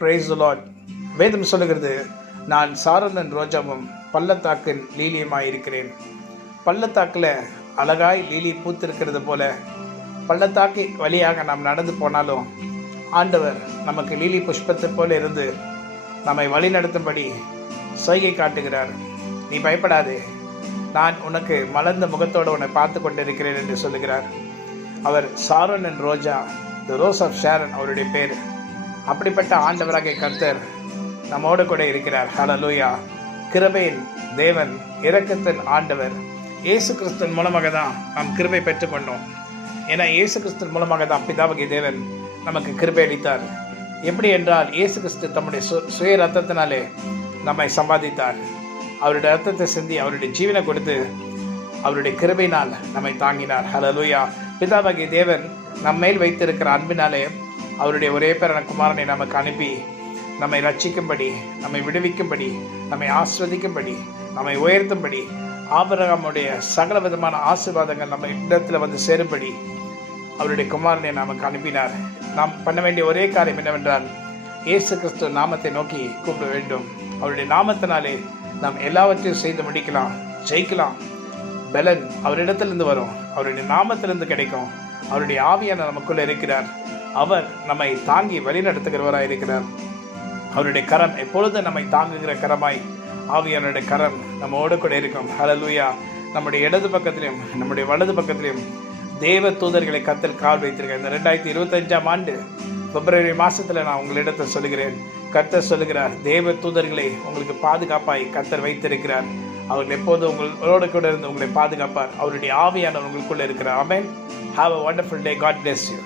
praise the Lord. வேதம் சொல்லுகிறது, நான் சாரோனின் ரோஜாவும் பள்ளத்தாக்கின் லீலியுமாய் இருக்கிறேன். பள்ளத்தாக்கில் அழகாய் லீலி பூத்திருக்கிறது போல பள்ளத்தாக்கு வழியாக நாம் நடந்து போனாலும் ஆண்டவர் நமக்கு லீலி புஷ்பத்தை போல இருந்து நம்மை வழி நடத்தும்படி சைகை காட்டுகிறார். நீ பயப்படாதே, நான் உனக்கு மலர்ந்த முகத்தோடு உன்னை பார்த்து கொண்டிருக்கிறேன் என்று சொல்லுகிறார். அவர் சாரோனின் ரோஜா, த ரோஸ் ஆஃப் ஷாரன் அவருடைய பேர். அப்படிப்பட்ட ஆண்டவராகிய கர்த்தர் நம்மோடு கூட இருக்கிறார். ஹல்லேலூயா. கிருபையின் தேவன், இரக்கத்தின் ஆண்டவர். இயேசு கிறிஸ்துவின் மூலமாக தான் நாம் கிருபை பெற்றுக்கொண்டோம். ஏன்னா இயேசு கிறிஸ்துவின் மூலமாக தான் பிதாவாகிய தேவன் நமக்கு கிருபை அளித்தார். எப்படி என்றால், இயேசு கிறிஸ்து தம்முடைய சுய ரத்தத்தினாலே நம்மை சம்பாதித்தார். அவருடைய ரத்தத்தை சிந்தி அவருடைய ஜீவனை கொடுத்து அவருடைய கிருபையினால் நம்மை தாங்கினார். ஹல்லேலூயா. பிதாவாகிய தேவன் நம்மேல் வைத்திருக்கிற அன்பினாலே அவருடைய ஒரே பேரான குமாரனை நமக்கு அனுப்பி நம்மை ரட்சிக்கும்படி, நம்மை விடுவிக்கும்படி, நம்மை ஆஸ்வதிக்கும்படி, நம்மை உயர்த்தும்படி, ஆபிரகாமுடைய சகல விதமான ஆசீர்வாதங்கள் நம்ம இடத்துல வந்து சேரும்படி அவருடைய குமாரனை நமக்கு அனுப்பினார். நாம் பண்ண வேண்டிய ஒரே காரியம் என்னவென்றால், இயேசு கிறிஸ்து நாமத்தை நோக்கி கூப்பிட வேண்டும். அவருடைய நாமத்தினாலே நாம் எல்லாவற்றையும் செய்து முடிக்கலாம், ஜெயிக்கலாம். பலன் அவரிடத்திலிருந்து வரும், அவருடைய நாமத்திலிருந்து கிடைக்கும். அவருடைய ஆவியான நமக்குள்ள இருக்கிறார். அவர் நம்மை தாங்கி வழிநடத்துகிறவராக இருக்கிறார். அவருடைய கரம் எப்பொழுது நம்மை தாங்குகிற கரமாய் ஆவியானுடைய கரம் நம்மோடு கூட இருக்கும். ஹல்லேலூயா. நம்முடைய இடது பக்கத்திலையும் நம்முடைய வலது பக்கத்திலையும் தேவ தூதர்களை கர்த்தர் கால் வைத்திருக்கேன். இந்த 2025ஆம் ஆண்டு பிப்ரவரி மாதத்தில் நான் உங்களிடத்தை சொல்லுகிறேன். கர்த்தர் சொல்லுகிறார், தேவ தூதர்களை உங்களுக்கு பாதுகாப்பாய் கர்த்தர் வைத்திருக்கிறார். அவர்கள் எப்போதும் உங்களோடு கூட இருந்து உங்களை பாதுகாப்பார். அவருடைய ஆவியானவர் உங்களுக்குள்ள இருக்கிறார். ஆமென். Have a wonderful day. God bless you.